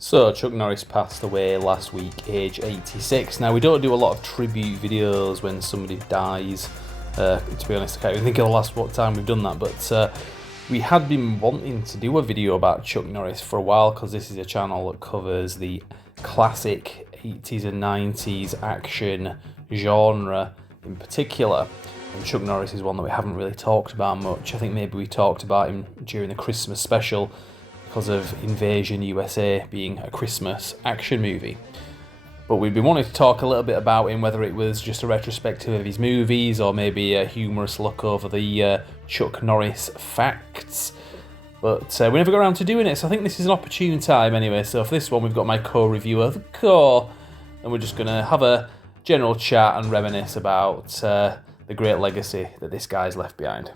So, Chuck Norris passed away last week, age 86. Now, we don't do a lot of tribute videos when somebody dies. To be honest, I can't even think of the last time we've done that, but we had been wanting to do a video about Chuck Norris for a while because this is a channel that covers the classic 80s and 90s action genre in particular. And Chuck Norris is one that we haven't really talked about much. I think maybe we talked about him during the Christmas special because of Invasion USA being a Christmas action movie. But we've been wanting to talk a little bit about him, whether it was just a retrospective of his movies or maybe a humorous look over the Chuck Norris Facts. But we never got around to doing it, so I think this is an opportune time anyway. So for this one, we've got my co-reviewer, The Core, and we're just going to have a general chat and reminisce about the great legacy that this guy's left behind.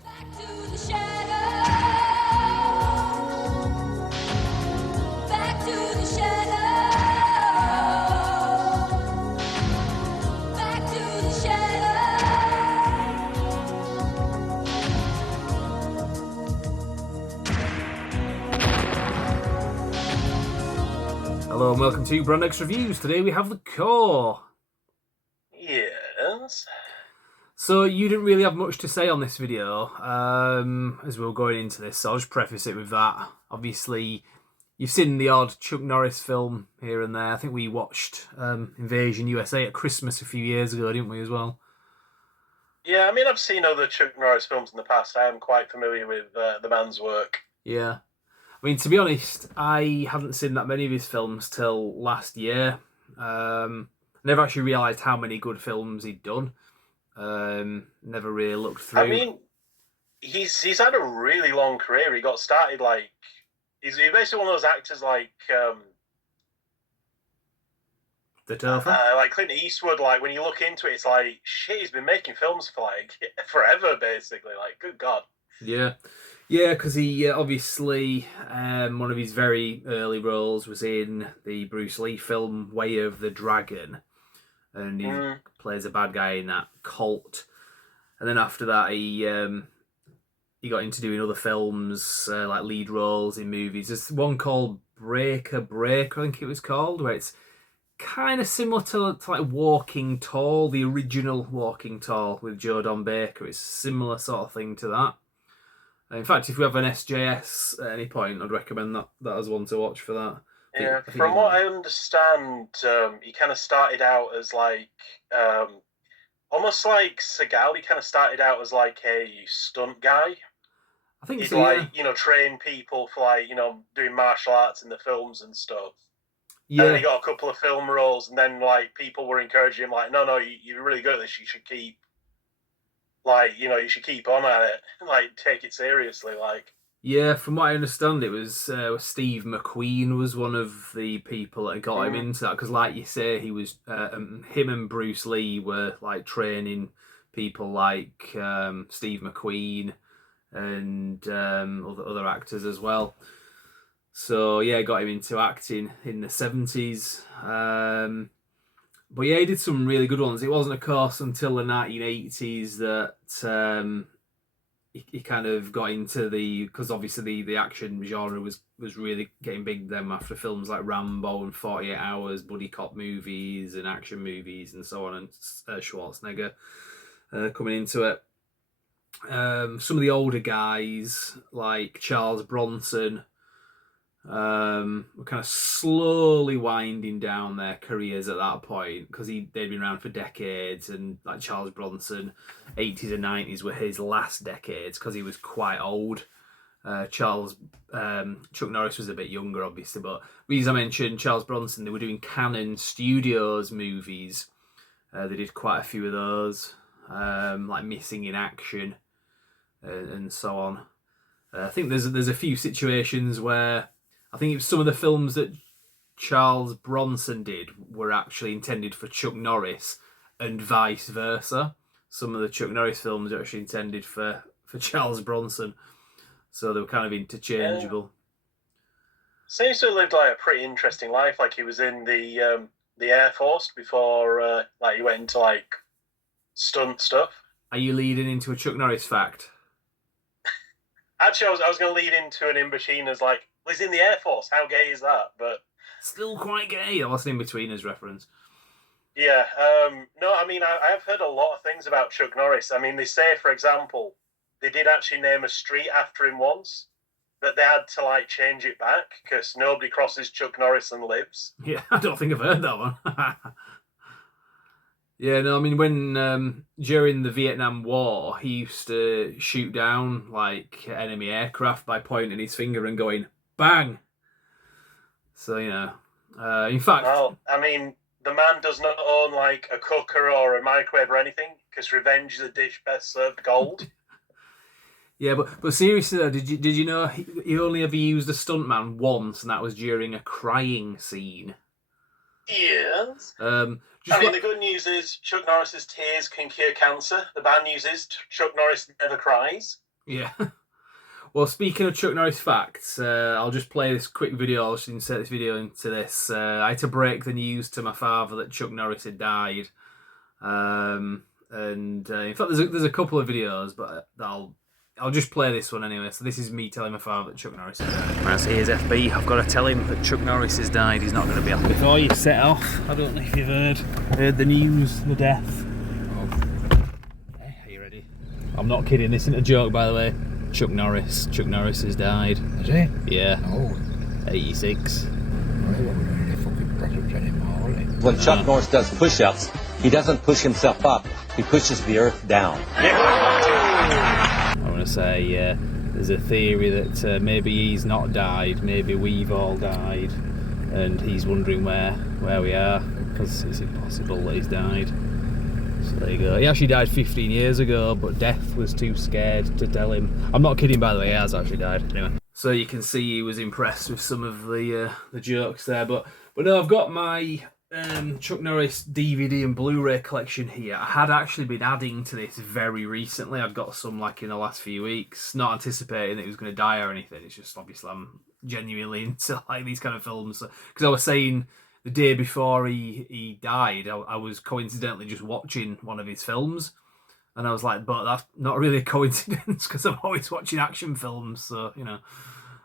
Hello and welcome to Brand X Reviews. Today we have The Core. Yes. So you didn't really have much to say on this video as we were going into this, so I'll just preface it with that. Obviously, you've seen the odd Chuck Norris film here and there. I think we watched Invasion USA at Christmas a few years ago, didn't we, as well? Yeah, I mean, I've seen other Chuck Norris films in the past. I am quite familiar with the man's work. Yeah. I mean, to be honest, I hadn't seen that many of his films till last year. Never actually realised how many good films he'd done. Never really looked through. I mean, he's had a really long career. He got started he's basically one of those actors like The Topher? like Clint Eastwood. Like when you look into it, it's like shit. He's been making films for forever, basically. Like, good God. Yeah. Yeah, because he obviously, one of his very early roles was in the Bruce Lee film Way of the Dragon, and he plays a bad guy in that cult. And then after that, he got into doing other films, like lead roles in movies. There's one called Breaker, I think it was called, where it's kind of similar to like Walking Tall, the original Walking Tall with Joe Don Baker. It's a similar sort of thing to that. In fact, if we have an SJS at any point, I'd recommend that as one to watch for that. Yeah, from what I understand, he kind of started out as almost like Seagal. He kind of started out as like a stunt guy. I think he'd so, train people for doing martial arts in the films and stuff. Yeah. And then he got a couple of film roles, and then people were encouraging him, no, you're really good at this. You should keep. You should keep on at it. Take it seriously. Yeah, from what I understand, it was Steve McQueen was one of the people that got him into that. Because, like you say, he was him and Bruce Lee were training people like Steve McQueen and other actors as well. So yeah, got him into acting in the 70s. But yeah, he did some really good ones. It wasn't, of course, until the 1980s that he kind of got into because obviously the action genre was really getting big then after films like Rambo and 48 Hours, buddy cop movies and action movies and so on, and Schwarzenegger coming into it. Some of the older guys like Charles Bronson were kind of slowly winding down their careers at that point because they'd been around for decades, and like Charles Bronson, 80s and 90s were his last decades because he was quite old. Chuck Norris was a bit younger, obviously, but as I mentioned, Charles Bronson, they were doing Canon Studios movies. They did quite a few of those, like Missing in Action and so on. I think there's a few situations where I think some of the films that Charles Bronson did were actually intended for Chuck Norris and vice versa. Some of the Chuck Norris films are actually intended for Charles Bronson. So they were kind of interchangeable. Seems to have lived a pretty interesting life. He was in the Air Force before he went into stunt stuff. Are you leading into a Chuck Norris fact? Actually, I was going to lead into an in-between as Well, he's in the Air Force. How gay is that? But Still quite gay. That's an in-betweeners reference. yeah, no, I mean, I've heard a lot of things about Chuck Norris. I mean, they say, for example, they did actually name a street after him once, but they had to like change it back because nobody crosses Chuck Norris and lives. Yeah, I don't think I've heard that one. Yeah, no, I mean when during the Vietnam War, he used to shoot down like enemy aircraft by pointing his finger and going bang. So in fact, Well, I mean, the man does not own like a cooker or a microwave or anything because revenge is a dish best served cold. yeah, but seriously though, did you know he only ever used a stuntman once, and that was during a crying scene. Yes. Just I mean, the good news is Chuck Norris's tears can cure cancer. The bad news is Chuck Norris never cries. yeah. Well, speaking of Chuck Norris facts, I'll just play this quick video. I'll just insert this video into this. I had to break the news to my father that Chuck Norris had died. And in fact, there's a couple of videos, but I'll just play this one anyway. So this is me telling my father that Chuck Norris has died. Right, so here's FB. I've got to tell him that Chuck Norris has died. He's not going to be happy. Before you set off, I don't know if you've heard the news, the death. Okay, are you ready? I'm not kidding. This isn't a joke, by the way. Chuck Norris has died. Has he? Yeah. Oh. 86. When Chuck Norris does push-ups, he doesn't push himself up, he pushes the earth down. I want to say there's a theory that maybe he's not died, maybe we've all died, and he's wondering where we are, because it's impossible that he's died. So there you go. He actually died 15 years ago, but death was too scared to tell him. I'm not kidding, by the way, he has actually died. Anyway. So you can see he was impressed with some of the jokes there. But no, I've got my Chuck Norris DVD and Blu-ray collection here. I had actually been adding to this very recently. I'd got some like in the last few weeks, not anticipating that he was going to die or anything. It's just obviously I'm genuinely into like these kind of films. Because I was saying the day before he died, I was coincidentally just watching one of his films. And I was like, but that's not really a coincidence because I'm always watching action films. So,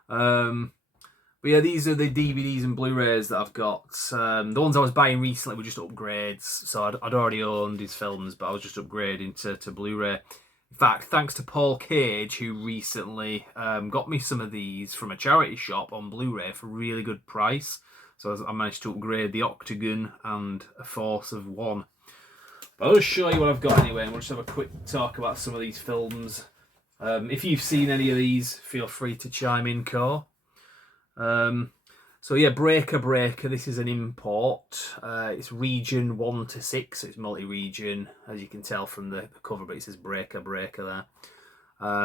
But yeah, these are the DVDs and Blu-rays that I've got. The ones I was buying recently were just upgrades. So I'd already owned his films, but I was just upgrading to Blu-ray. In fact, thanks to Paul Cage, who recently got me some of these from a charity shop on Blu-ray for a really good price. So I managed to upgrade the Octagon and A Force of One. But I'll just show you what I've got anyway, and we'll just have a quick talk about some of these films. If you've seen any of these, feel free to chime in, Core. So yeah, Breaker. This is an import. It's region 1 to 6. So it's multi-region, as you can tell from the cover, but it says Breaker there.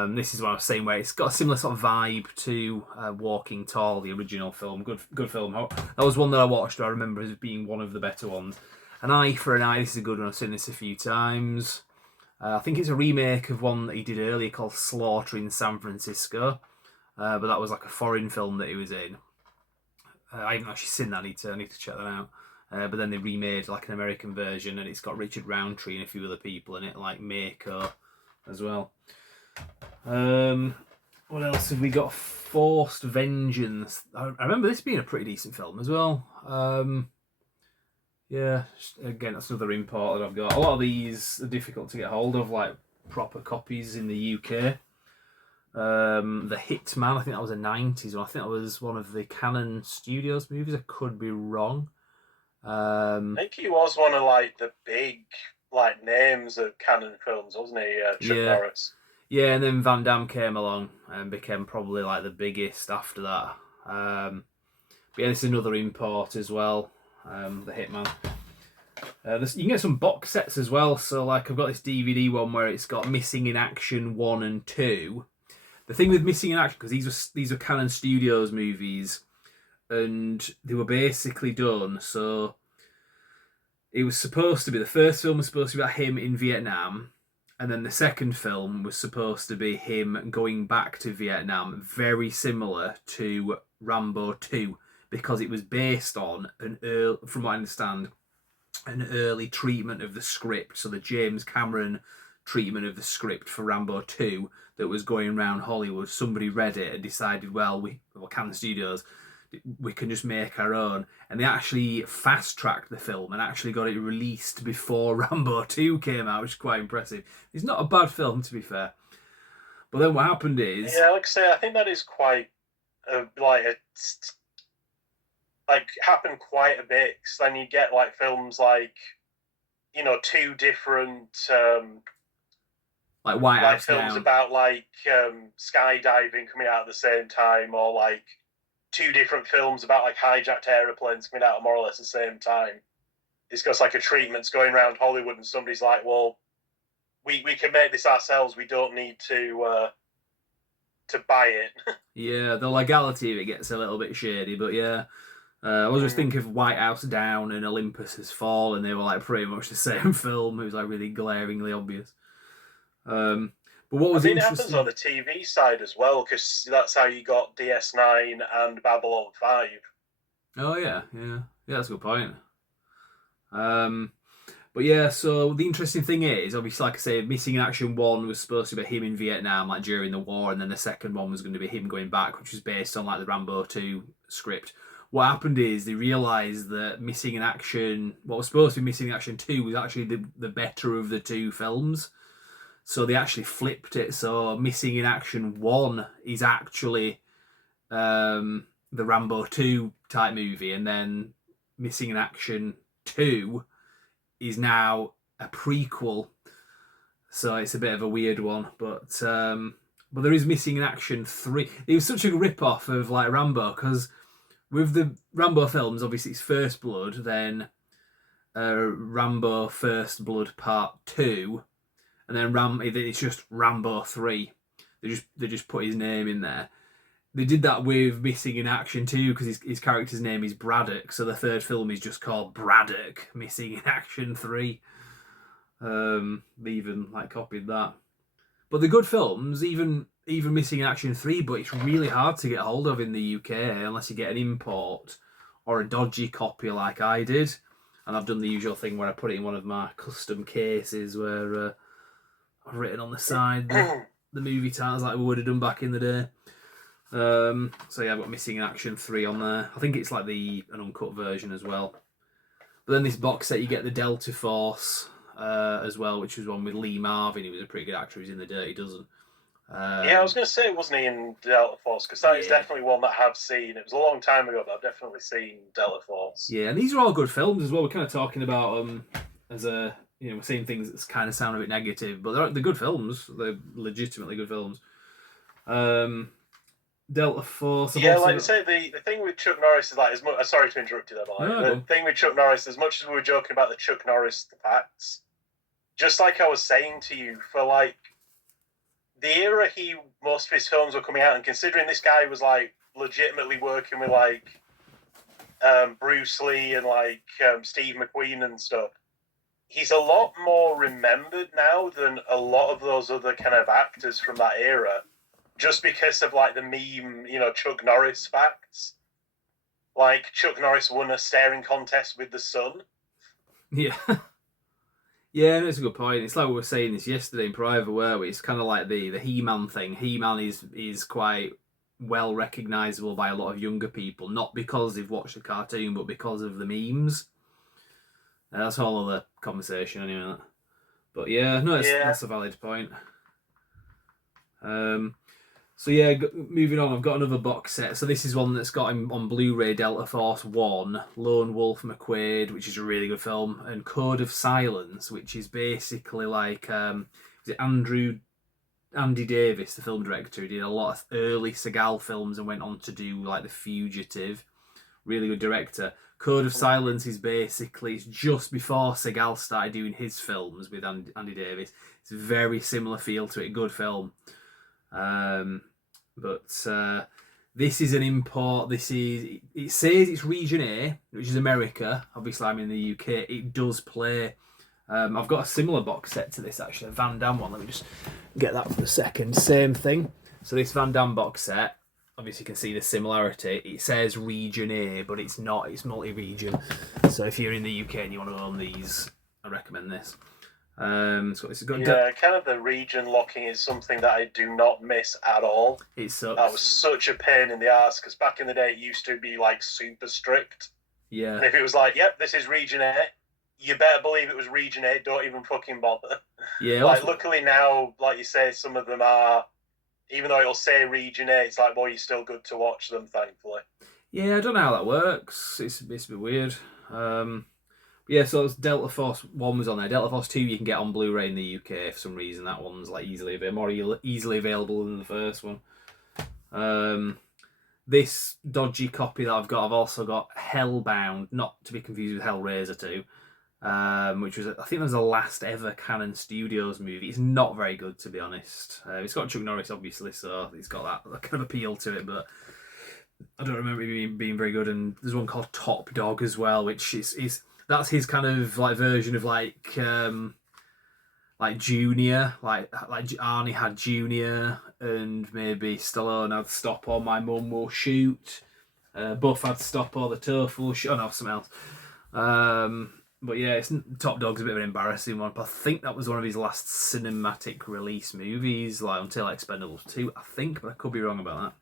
This is what I was saying, where it's got a similar sort of vibe to Walking Tall, the original film. Good film. That was one that I watched. I remember as being one of the better ones. An Eye for an Eye. This is a good one. I've seen this a few times. I think it's a remake of one that he did earlier called Slaughter in San Francisco. But that was like a foreign film that he was in. I haven't actually seen that. I need to check that out. But then they remade like an American version, and it's got Richard Roundtree and a few other people in it, like Mako as well. What else have we got? Forced Vengeance. I remember this being a pretty decent film as well. Yeah, again, that's another import that I've got. A lot of these are difficult to get hold of, like proper copies in the UK. The Hitman, I think that was a 90s one. I think that was one of the Canon Studios movies. I could be wrong. I think he was one of like the big like names of Canon films, wasn't he? Chuck Norris. Yeah, and then Van Damme came along and became probably like the biggest after that. But yeah, this is another import as well. The Hitman. You can get some box sets as well. So like I've got this DVD one where it's got Missing in Action 1 and 2. The thing with Missing in Action, because these are Canon Studios movies, and they were basically done. So it was supposed to be, the first film was supposed to be about him in Vietnam, and then the second film was supposed to be him going back to Vietnam, very similar to Rambo 2, because it was based on from what I understand, an early treatment of the script. So the James Cameron treatment of the script for Rambo 2 that was going around Hollywood. Somebody read it and decided, well, Cannon Studios, we can just make our own. And they actually fast-tracked the film and actually got it released before Rambo 2 came out, which is quite impressive. It's not a bad film, to be fair. But then what happened is... Yeah, like I say, I think that is quite, happened quite a bit. Because then you get, like, films like, you know, two different... like White House films Down. about, like, skydiving coming out at the same time, or, like, two different films about like hijacked aeroplanes coming out at more or less the same time. It's got like a treatment's going around Hollywood, and somebody's like, "Well, we can make this ourselves. We don't need to buy it." Yeah, the legality of it gets a little bit shady, but yeah. I was just thinking of White House Down and Olympus Has Fallen. They were like pretty much the same film. It was like really glaringly obvious. But what was it interesting... happens on the TV side as well, because that's how you got DS9 and Babylon 5. Oh yeah, that's a good point. But yeah, so the interesting thing is, obviously, like I say, Missing in Action 1 was supposed to be him in Vietnam, like during the war, and then the second one was going to be him going back, which was based on like the Rambo 2 script. What happened is they realised that Missing in Action, what was supposed to be Missing in Action 2, was actually the better of the two films. So they actually flipped it. So Missing in Action 1 is actually the Rambo 2 type movie, and then Missing in Action 2 is now a prequel. So it's a bit of a weird one, but there is Missing in Action 3. It was such a rip-off of like Rambo, because with the Rambo films, obviously it's First Blood, then Rambo First Blood Part 2, and then it's just Rambo 3. They just put his name in there. They did that with Missing in Action 2 because his character's name is Braddock, so the third film is just called Braddock Missing in Action 3. They even like copied that. But the good films, even Missing in Action 3, but it's really hard to get hold of in the UK unless you get an import or a dodgy copy like I did. And I've done the usual thing where I put it in one of my custom cases where I've written on the side the movie titles like we would have done back in the day. So yeah, I've got Missing in Action 3 on there. I think it's like an uncut version as well. But then this box set, you get the Delta Force as well, which was one with Lee Marvin. He was a pretty good actor. He was in The Dirty Dozen. Yeah, I was going to say, wasn't he in Delta Force? Because that is definitely one that I have seen. It was a long time ago, but I've definitely seen Delta Force. Yeah, and these are all good films as well. We're kind of talking about as a... we're saying things that kind of sound a bit negative, but they're good films. They're legitimately good films. Delta Force. Yeah, like I say, the thing with Chuck Norris is like, as much. Sorry to interrupt you there, but the thing with Chuck Norris, as much as we were joking about the Chuck Norris facts, just like I was saying to you, for like the era most of his films were coming out, and considering this guy was like legitimately working with like Bruce Lee and like Steve McQueen and stuff, he's a lot more remembered now than a lot of those other kind of actors from that era. Just because of like the meme, Chuck Norris facts. Like Chuck Norris won a staring contest with the sun. Yeah. Yeah, that's a good point. It's like we were saying this yesterday in private, weren't we? It's kind of like the He-Man thing. He-Man is quite well recognisable by a lot of younger people, not because they've watched the cartoon, but because of the memes. That's a whole other conversation anyway. But yeah, no, that's a valid point. So yeah, moving on, I've got another box set. So this is one that's got him on Blu-ray, Delta Force 1, Lone Wolf McQuade, which is a really good film, and Code of Silence, which is basically like, is it Andy Davis, the film director, who did a lot of early Seagal films and went on to do like The Fugitive. Really good director. Code of Silence is basically, it's just before Seagal started doing his films with Andy Davis. It's a very similar feel to it, good film. But this is an import. It says it's Region A, which is America. Obviously, I'm in the UK. It does play. I've got a similar box set to this, actually, a Van Damme one. Let me just get that for a second. Same thing. So this Van Damme box set, obviously you can see the similarity. It says Region A, but it's not. It's multi-region. So if you're in the UK and you want to own these, I recommend this. It's got Yeah, kind of the region locking is something that I do not miss at all. it sucks. That was such a pain in the ass because back in the day it used to be like super strict. Yeah. And if it was like, yep, this is region A, you better believe it was region A, don't even fucking bother. Yeah. Like, luckily now, like you say, some of them are, even though it'll say region A, it's like, well, you're still good to watch them, thankfully. Yeah, I don't know how that works. It's a bit weird. Yeah, so Delta Force 1 was on there. Delta Force 2 you can get on Blu-ray in the UK for some reason. That one's like more easily available than the first one. This dodgy copy that I've also got Hellbound, not to be confused with Hellraiser 2, which was, I think, was the last ever Canon Studios movie. It's not very good, to be honest. It's got Chuck Norris, obviously, so it's got that kind of appeal to it, but I don't remember it being very good. And there's one called Top Dog as well, which is that's his kind of like version of like Junior, like Arnie had Junior, and maybe Stallone had Stop or My Mum Will Shoot. Buff had Stop or The Turf Will Shoot. Oh no, something else. But yeah, Top Dog's a bit of an embarrassing one. But I think that was one of his last cinematic release movies, like until Expendables 2, I think, but I could be wrong about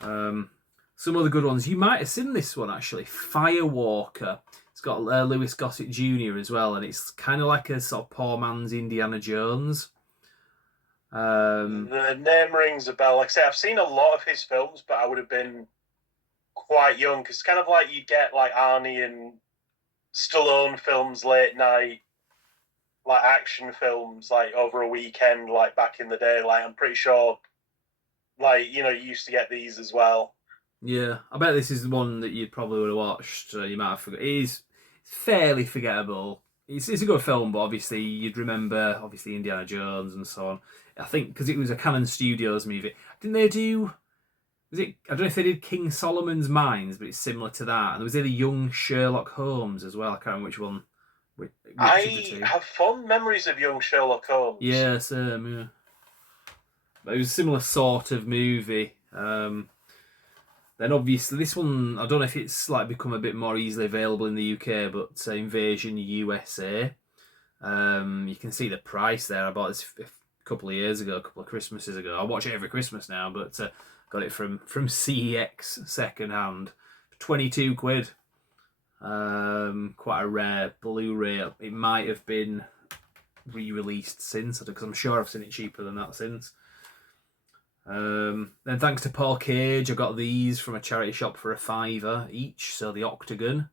that. Some other good ones. You might have seen this one actually, Firewalker. It's got Lewis Gossett Jr. as well, and it's kind of like a sort of poor man's Indiana Jones. The name rings a bell. Like I say, I've seen a lot of his films, but I would have been quite young because it's kind of like you get like Arnie and Stallone films late night, like action films, like over a weekend, like back in the day. Like I'm pretty sure, like you used to get these as well. Yeah, I bet this is the one that you probably would have watched. You might have forgot. It is fairly forgettable. It's a good film, but obviously you'd remember Indiana Jones and so on. I think because it was a Canon Studios movie. Didn't they do? Was it? I don't know if they did King Solomon's Mines, but it's similar to that. And there was either Young Sherlock Holmes as well. I can't remember which one. Which I have fond memories of Young Sherlock Holmes. Yeah, same. Yeah, but it was a similar sort of movie. Then obviously this one, I don't know if it's like become a bit more easily available in the UK, but Invasion USA. You can see the price there. I bought this a couple of years ago, a couple of Christmases ago. I watch it every Christmas now, but got it from CEX second hand, £22. Quite a rare Blu-ray. It might have been re-released since, because I'm sure I've seen it cheaper than that since. Then thanks to Paul Cage, I got these from a charity shop for £5 each. So the Octagon.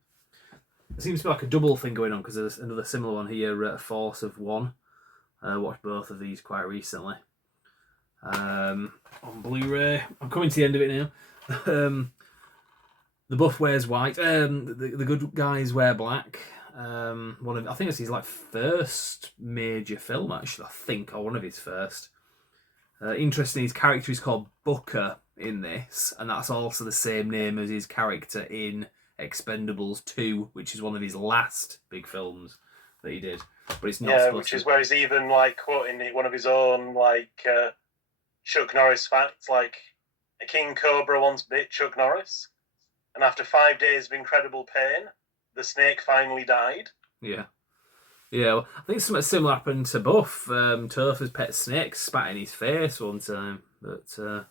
It seems to be like a double thing going on because there's another similar one here, A Force of One. I watched both of these quite recently. On Blu-ray. I'm coming to the end of it now. The Buff Wears White. The Good Guys Wear Black. I think it's his first major film, actually. I think, or one of his first. Interesting, his character is called Booker in this, and that's also the same name as his character in Expendables 2, which is one of his last big films that he did. But it's not which is where he's even quoting one of his own Chuck Norris facts, like a king cobra once bit Chuck Norris, and after 5 days of incredible pain, the snake finally died. Yeah. Yeah, well, I think something similar happened to Buff. Topher's pet snake spat in his face one time, but and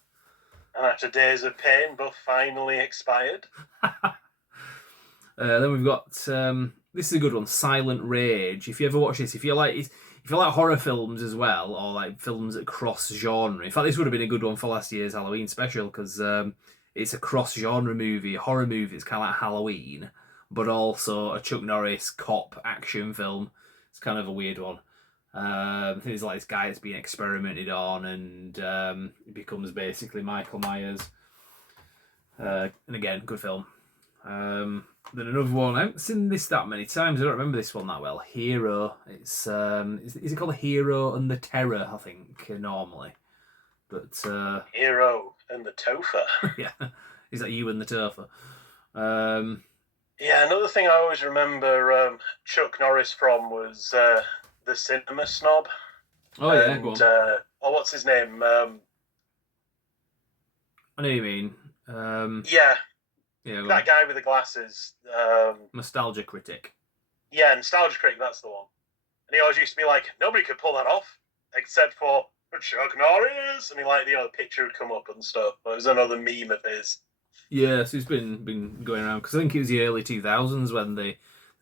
after days of pain, Buff finally expired. Then we've got this is a good one, Silent Rage. If you ever watch this, if you like horror films as well, or like films that cross genre. In fact, this would have been a good one for last year's Halloween special because it's a cross genre movie, a horror movie. It's kind of like Halloween, but also a Chuck Norris cop action film. It's kind of a weird one. I think it's like this guy that's being experimented on, and it becomes basically Michael Myers. And again, good film. Then another one. I haven't seen this that many times. I don't remember this one that well. Hero. It's is it called Hero and the Terror? I think normally, but Hero and the Topher. Yeah, is that you and the Topher? Yeah, another thing I always remember Chuck Norris from was The Cinema Snob. Oh, yeah, go on. What's his name? I know you mean. Yeah, that guy with the glasses. Nostalgia Critic. Yeah, Nostalgia Critic, that's the one. And he always used to be like, nobody could pull that off except for Chuck Norris. I mean, like, the picture would come up and stuff. But it was another meme of his. Yeah, so it's been going around because I think it was the early 2000s when the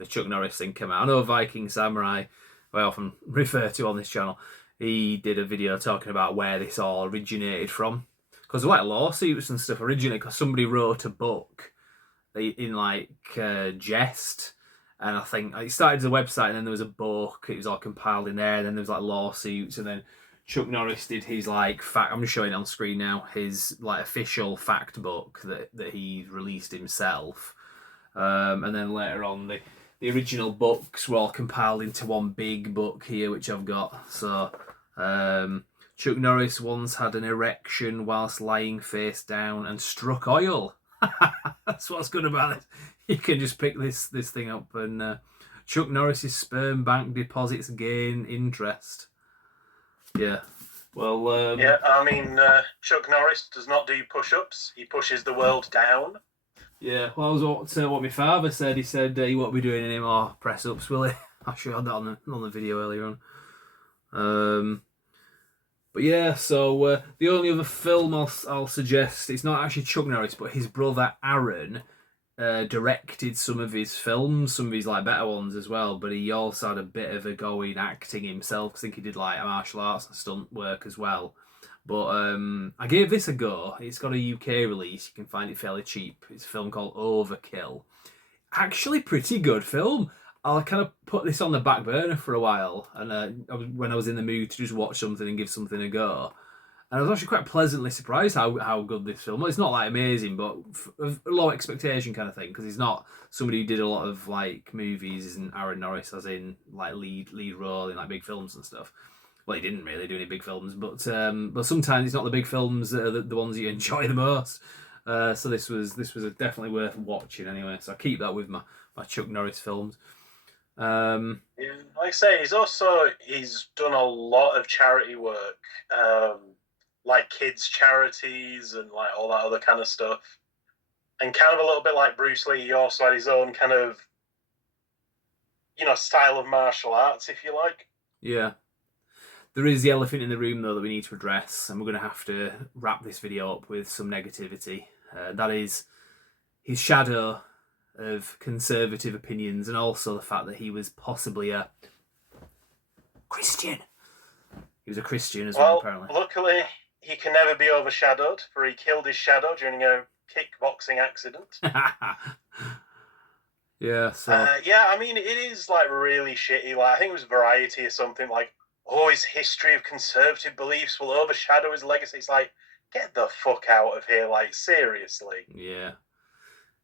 Chuck Norris thing came out. I know Viking Samurai, who I often refer to on this channel, he did a video talking about where this all originated from. Because there were like lawsuits and stuff originally because somebody wrote a book in like jest. And I think it started as a website and then there was a book. It was all compiled in there. And then there was like lawsuits. And then Chuck Norris did his like fact. I'm just showing it on screen now. His like official fact book that he released himself. And then later on, the original books were all compiled into one big book here, which I've got. So Chuck Norris once had an erection whilst lying face down and struck oil. That's what's good about it. You can just pick this thing up and Chuck Norris's sperm bank deposits gain interest. Yeah. Well. Yeah, I mean, Chuck Norris does not do push-ups. He pushes the world down. Yeah. Well, that was what my father said. He said he won't be doing any more press-ups, will he? I showed that on the video earlier on. But yeah, so the only other film I'll suggest, it's not actually Chuck Norris, but his brother Aaron directed some of his films, some of his like better ones as well. But he also had a bit of a go in acting himself. I think he did like martial arts and stunt work as well. But I gave this a go. It's got a UK release. You can find it fairly cheap. It's a film called Overkill. Actually, pretty good film. I'll kind of put this on the back burner for a while, and when I was in the mood to just watch something and give something a go, and I was actually quite pleasantly surprised how good this film was. It's not like amazing, but a low expectation kind of thing, because he's not somebody who did a lot of like movies, isn't Aaron Norris, as in like lead role in like big films and stuff. Well, he didn't really do any big films, but sometimes it's not the big films that are the ones you enjoy the most. So this was definitely worth watching anyway. So I keep that with my Chuck Norris films. Yeah, like I say, he's done a lot of charity work, like kids charities and like all that other kind of stuff. And kind of a little bit like Bruce Lee, he also had his own kind of, style of martial arts, if you like. Yeah. There is the elephant in the room, though, that we need to address, and we're going to have to wrap this video up with some negativity. That is his shadow of conservative opinions, and also the fact that he was possibly a Christian. He was a Christian as well, apparently. Luckily, he can never be overshadowed, for he killed his shadow during a kickboxing accident. Yeah, so... yeah, I mean, it is, like, really shitty. Like, I think it was Variety or something, like, his history of conservative beliefs will overshadow his legacy. It's like, get the fuck out of here, like, seriously. Yeah.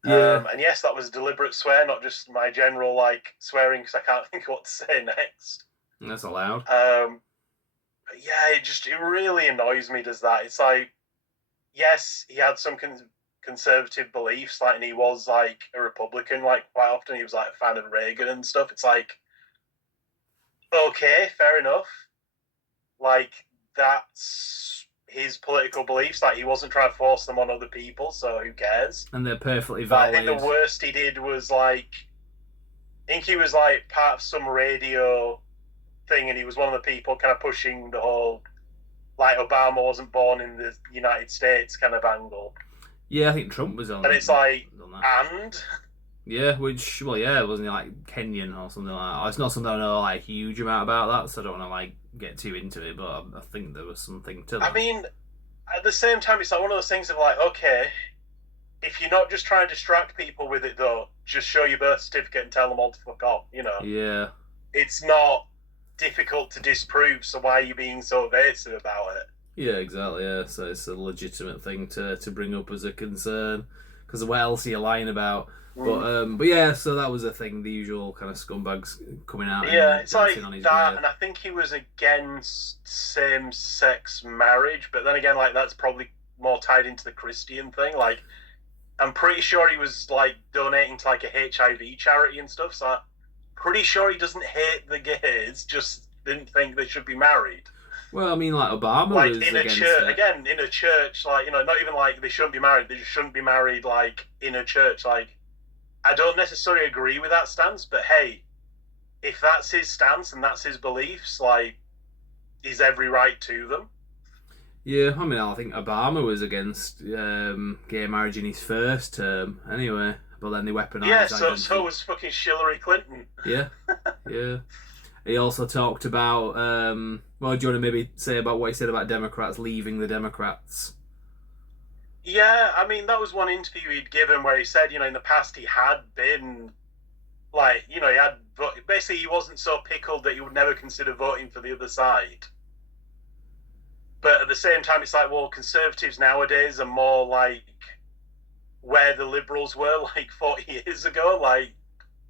And yes, that was a deliberate swear, not just my general, like, swearing because I can't think of what to say next. That's allowed. But yeah, it really annoys me, does that. It's like, yes, he had some conservative beliefs, like, and he was, like, a Republican, like, quite often. He was, like, a fan of Reagan and stuff. It's like, okay, fair enough. Like, that's his political beliefs. Like, he wasn't trying to force them on other people, so who cares? And they're perfectly valid. I think the worst he did was, like, I think he was, like, part of some radio thing, and he was one of the people kind of pushing the whole, like, Obama wasn't born in the United States kind of angle. Yeah, I think Trump was on. And it's like, and... Yeah, which, well, yeah, wasn't it like Kenyan or something like that? It's not something I know like a huge amount about that, so I don't want to like get too into it, but I think there was something to that. I mean, at the same time, it's like one of those things of like, okay, if you're not just trying to distract people with it though, just show your birth certificate and tell them all to fuck off, Yeah. It's not difficult to disprove, so why are you being so evasive about it? Yeah, exactly, yeah, so it's a legitimate thing to bring up as a concern, because what else are you lying about? But yeah, so that was a thing, the usual kind of scumbags coming out. Yeah, it's like on his that, grave. and I think he was against same-sex marriage, but then again, like, that's probably more tied into the Christian thing. Like, I'm pretty sure he was, like, donating to, like, a HIV charity and stuff, so I'm pretty sure he doesn't hate the gays, just didn't think they should be married. Well, I mean, like, Obama like, was in a church, again, in a church, like, not even, like, they shouldn't be married, they just shouldn't be married, like, in a church, like, I don't necessarily agree with that stance, but hey, if that's his stance and that's his beliefs, like, he's every right to them. Yeah, I mean, I think Obama was against gay marriage in his first term, anyway. But then they weaponised. Yeah, so was fucking Hillary Clinton. Yeah, yeah. He also talked about. Well, do you want to maybe say about what he said about Democrats leaving the Democrats? Yeah, I mean, that was one interview he'd given where he said, in the past he had been, like, he had basically he wasn't so pickled that he would never consider voting for the other side. But at the same time, it's like, well, conservatives nowadays are more like where the liberals were like 40 years ago, like,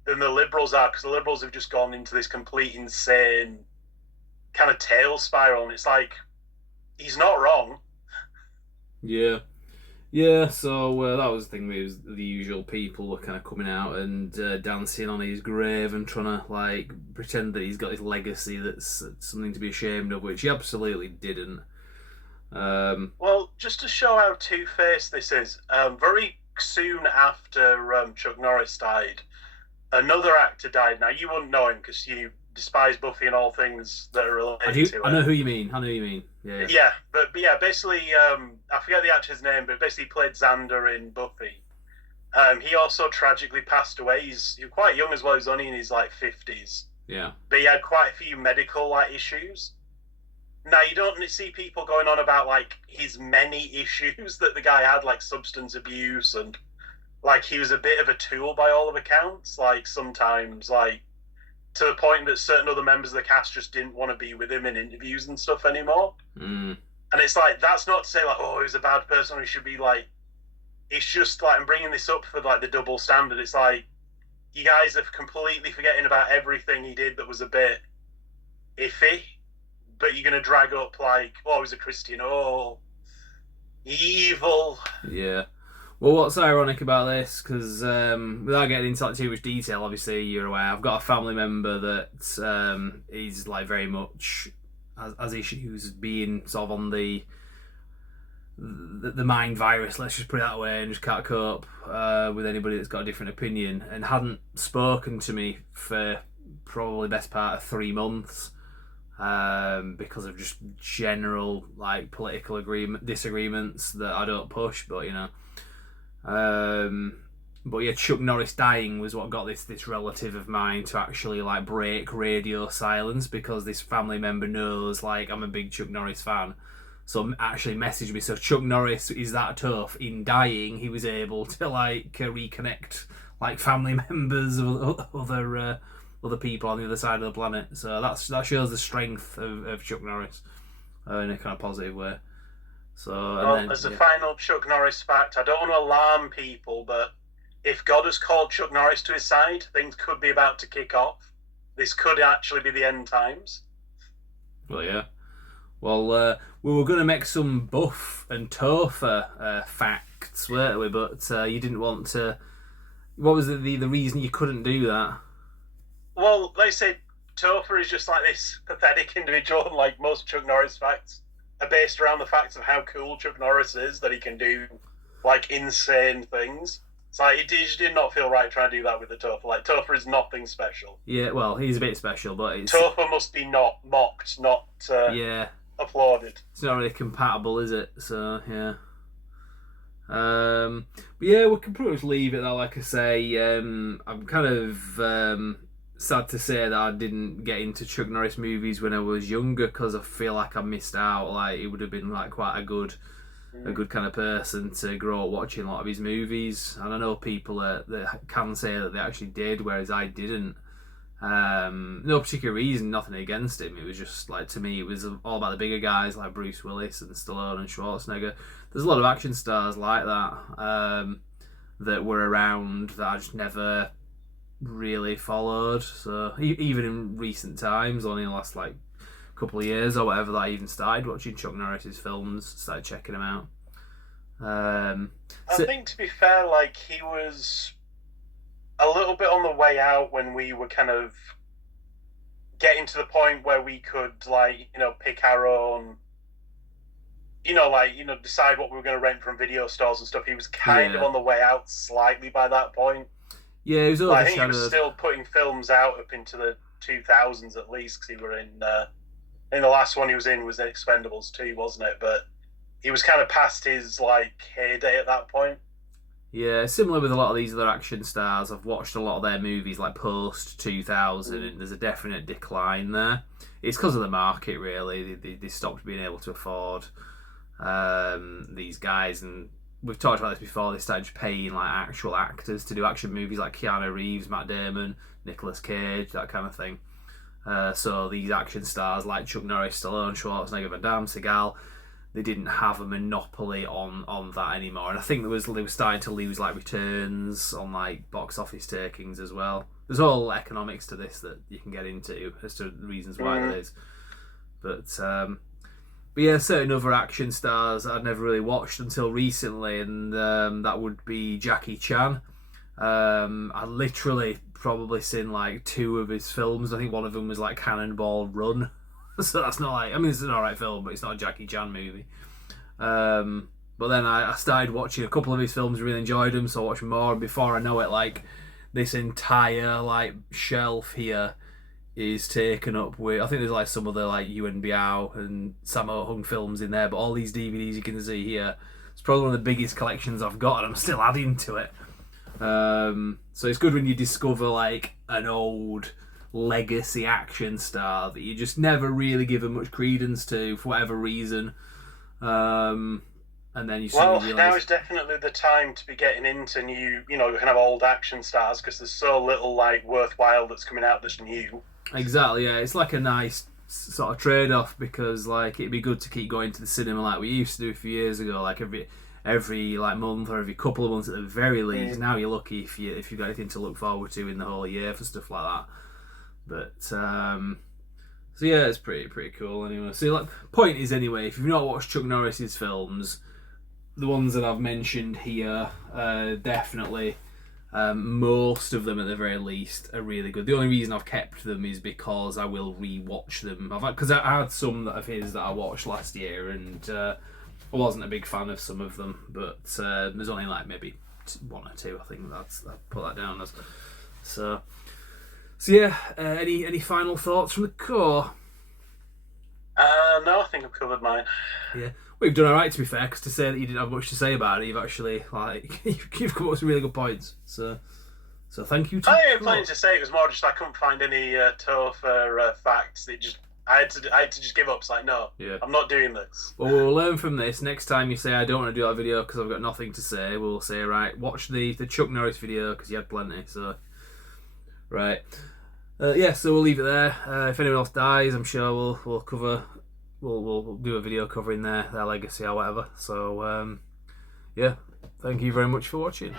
than the liberals are, because the liberals have just gone into this complete insane kind of tail spiral, and it's like, he's not wrong. Yeah. Yeah, so that was the thing. It was the usual people were kind of coming out and dancing on his grave and trying to like pretend that he's got his legacy that's something to be ashamed of, which he absolutely didn't. Well, just to show how two-faced this is, very soon after Chuck Norris died, another actor died. Now, you wouldn't know him because you despise Buffy and all things that are related to it. I know who you mean. Yeah. But basically, I forget the actor's name, but basically he played Xander in Buffy. He also tragically passed away. He was quite young as well. He was only in his like 50s. Yeah. But he had quite a few medical like issues. Now, you don't see people going on about like his many issues that the guy had, like substance abuse, and like he was a bit of a tool by all of accounts. Like sometimes, like, to the point that certain other members of the cast just didn't want to be with him in interviews and stuff anymore. Mm. And it's like, that's not to say like, oh, he's a bad person, or he should be like, it's just like, I'm bringing this up for like the double standard. It's like, you guys are completely forgetting about everything he did that was a bit iffy, but you're going to drag up like, oh, he's a Christian, oh, evil. Yeah. Well, what's ironic about this, because without getting into like too much detail, obviously you're aware, I've got a family member that is like very much has issues being sort of on the mind virus, let's just put it that way, and just can't cope with anybody that's got a different opinion, and hadn't spoken to me for probably best part of 3 months because of just general like political disagreements that I don't push, but but yeah, Chuck Norris dying was what got this relative of mine to actually like break radio silence, because this family member knows like I'm a big Chuck Norris fan, so actually messaged me. So Chuck Norris is that tough. In dying, he was able to like reconnect like family members of other people on the other side of the planet. So that shows the strength of Chuck Norris in a kind of positive way. So, as a final Chuck Norris fact, I don't want to alarm people, but if God has called Chuck Norris to his side, things could be about to kick off. This could actually be the end times. Well, yeah. Well, we were going to make some Buff and Topher facts, weren't we? But you didn't want to. What was the reason you couldn't do that? Well, they say Topher is just like this pathetic individual, and like most Chuck Norris facts are based around the facts of how cool Chuck Norris is, that he can do like insane things. It's like it just did not feel right trying to do that with the Topher. Like, Topher is nothing special. Yeah, well, he's a bit special, but it's... Topher must be not mocked, not applauded. It's not really compatible, is it? So yeah. But yeah, we can pretty much leave it there. Like I say, I'm kind of sad to say that I didn't get into Chuck Norris movies when I was younger, because I feel like I missed out. Like, it would have been like quite a good kind of person to grow up watching a lot of his movies. And I know people that can say that they actually did, whereas I didn't. No particular reason, nothing against him. It was just like, to me, it was all about the bigger guys like Bruce Willis and Stallone and Schwarzenegger. There's a lot of action stars like that that were around that I just never really followed. So even in recent times, only in the last like couple of years or whatever, that I even started watching Chuck Norris's films, started checking them out. I think, to be fair, like, he was a little bit on the way out when we were kind of getting to the point where we could, like, pick our own, decide what we were going to rent from video stores and stuff. He was kind of on the way out slightly by that point. Yeah, he was overshadowed. I think he was still putting films out up into the 2000s at least, because he were in the last one he was in was Expendables 2, wasn't it? But he was kind of past his like heyday at that point. Yeah, similar with a lot of these other action stars. I've watched a lot of their movies like post 2000, and there's a definite decline there. It's because of the market, really. They stopped being able to afford these guys, and we've talked about this before. They started paying like actual actors to do action movies, like Keanu Reeves, Matt Damon, Nicolas Cage, that kind of thing. So these action stars like Chuck Norris, Stallone, Schwarzenegger, Van Damme, Seagal, they didn't have a monopoly on that anymore, and I think they were starting to lose like returns on like box office takings as well. There's all economics to this that you can get into as to reasons why that is, but yeah, certain other action stars I'd never really watched until recently, and that would be Jackie Chan. I literally probably seen like 2 of his films. I think one of them was like Cannonball Run. So that's not like, I mean, it's an alright film, but it's not a Jackie Chan movie. But then I started watching a couple of his films, really enjoyed them, so I watched more. And before I know it, like this entire like shelf here is taken up with. I think there's like some other like Yuen Biao and Sammo Hung films in there, but all these DVDs you can see here, it's probably one of the biggest collections I've got, and I'm still adding to it. So it's good when you discover like an old legacy action star that you just never really given much credence to for whatever reason, and then you suddenly realize, now is definitely the time to be getting into new, kind of old action stars, because there's so little like worthwhile that's coming out that's new. Exactly, yeah. It's like a nice sort of trade-off, because like it'd be good to keep going to the cinema like we used to do a few years ago, like every like month or every couple of months at the very least. Now you're lucky if you've got anything to look forward to in the whole year for stuff like that. But so yeah, it's pretty cool anyway. So like, point is anyway, if you've not watched Chuck Norris's films, the ones that I've mentioned here, definitely, most of them at the very least are really good. The only reason I've kept them is because I will re-watch them. Because I had some of his that I watched last year, and I wasn't a big fan of some of them. But there's only like maybe 1 or 2. I think I'd put that down as. So yeah, any final thoughts from the core? No, I think I've covered mine. Yeah, we've done all right, to be fair, because to say that you didn't have much to say about it, you've actually like you've come up with some really good points. So thank you. I had plenty to say. It was more just I couldn't find any Topher facts. I had to just give up. It's like, no, yeah, I'm not doing this. Well, we'll learn from this. Next time you say I don't want to do that video because I've got nothing to say, we'll say, right, watch the Chuck Norris video because you had plenty. So right. Yeah, so we'll leave it there. If anyone else dies, I'm sure we'll do a video covering their legacy or whatever. So yeah, thank you very much for watching.